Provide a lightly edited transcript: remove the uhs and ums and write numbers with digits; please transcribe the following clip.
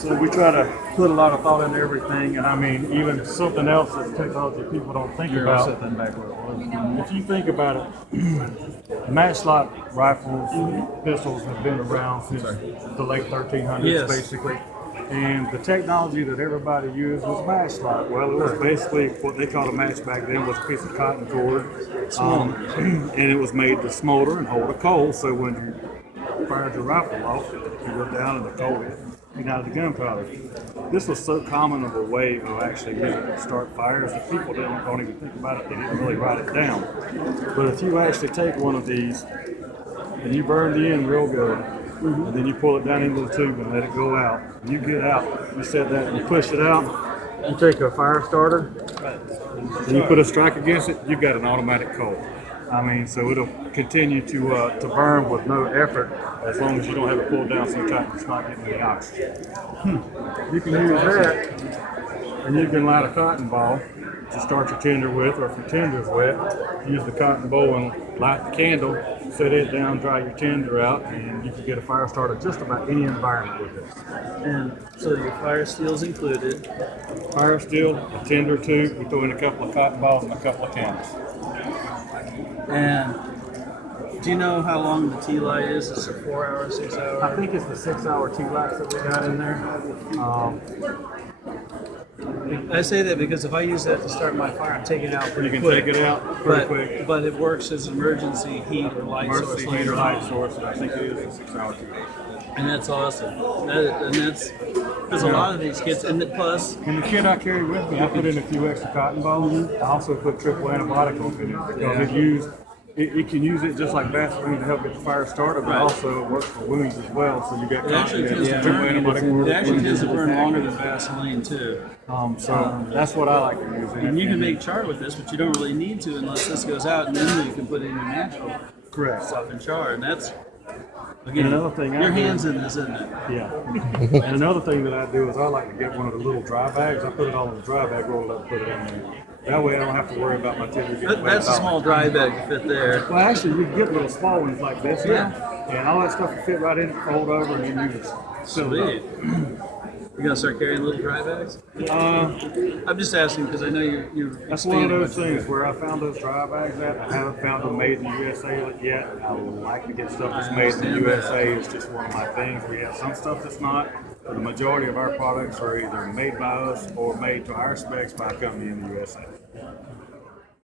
So we try to put a lot of thought into everything, and I mean, even something else that's technology people don't think about. Set them back where it was. If you think about it, matchlock rifles, pistols have been around since the late 1300s, Yes. basically. And the technology that everybody used was matchlock. Well, it was basically what they called a match back then was a piece of cotton cord, and it was made to smolder and hold a coal. So when you fired your rifle off, you go down in the coal, you got the gunpowder. This was so common of a way of actually using it to start fires that people don't even think about it. They didn't really write it down. But if you actually take one of these and you burn the end real good, and then you pull it down into the tube and let it go out, and you get out, you set that and you push it out, you take a fire starter and you put a strike against it, you've got an automatic coal. I mean, so it'll continue to burn with no effort as long as you don't have it pulled down so tight it's not getting any oxygen. You can use that, and you can light a cotton ball to start your tinder with, or if your tinder's wet, use the cotton bowl and light the candle, set it down, dry your tinder out, and you can get a fire starter just about any environment with it. And so your fire steel's included. Fire steel, a tinder tube, we throw in a couple of cotton balls and a couple of candles. And do you know how long the tea light is? Is it 4 hours, 6 hours? I think it's the 6-hour tea lights that we got in there. I say that because if I use that to start my fire, I'm taking it out pretty You can quick. take it out pretty quick. But it works as emergency heat or light source. Emergency heat or light source, and I think it is a 6-hour tea light. And that's awesome. That's because a lot of these kits, and plus, In the kit I carry with me, I put in a few extra cotton balls. I also put triple antibiotic in it because it can use it just like Vaseline to help get the fire started, but also it works for wounds as well. So you got it actually tends to triple burn. antibiotic. It actually tends to burn longer than Vaseline too. So that's what I like to use. And you can make char with this, but you don't really need to unless this goes out, and then you can put in your natural correct stuff in char, and that's. And another thing your hands in this, isn't it? Yeah. And another thing that I do is I like to get one of the little dry bags. I put it all in the dry bag, roll it up, put it in there. That way I don't have to worry about my tinder getting wet. That's a small dry bag to fit there. Well, actually, you can get little small ones like this now, and all that stuff will fit right in it, fold over, and then you just fill it up. Sweet. You gonna start carrying little dry bags? I'm just asking because I know you're. That's one of those things where I found those dry bags at. I haven't found them made in the USA yet. I would like to get stuff that's made in the USA. It's just one of my things. We have some stuff that's not, but the majority of our products are either made by us or made to our specs by a company in the USA.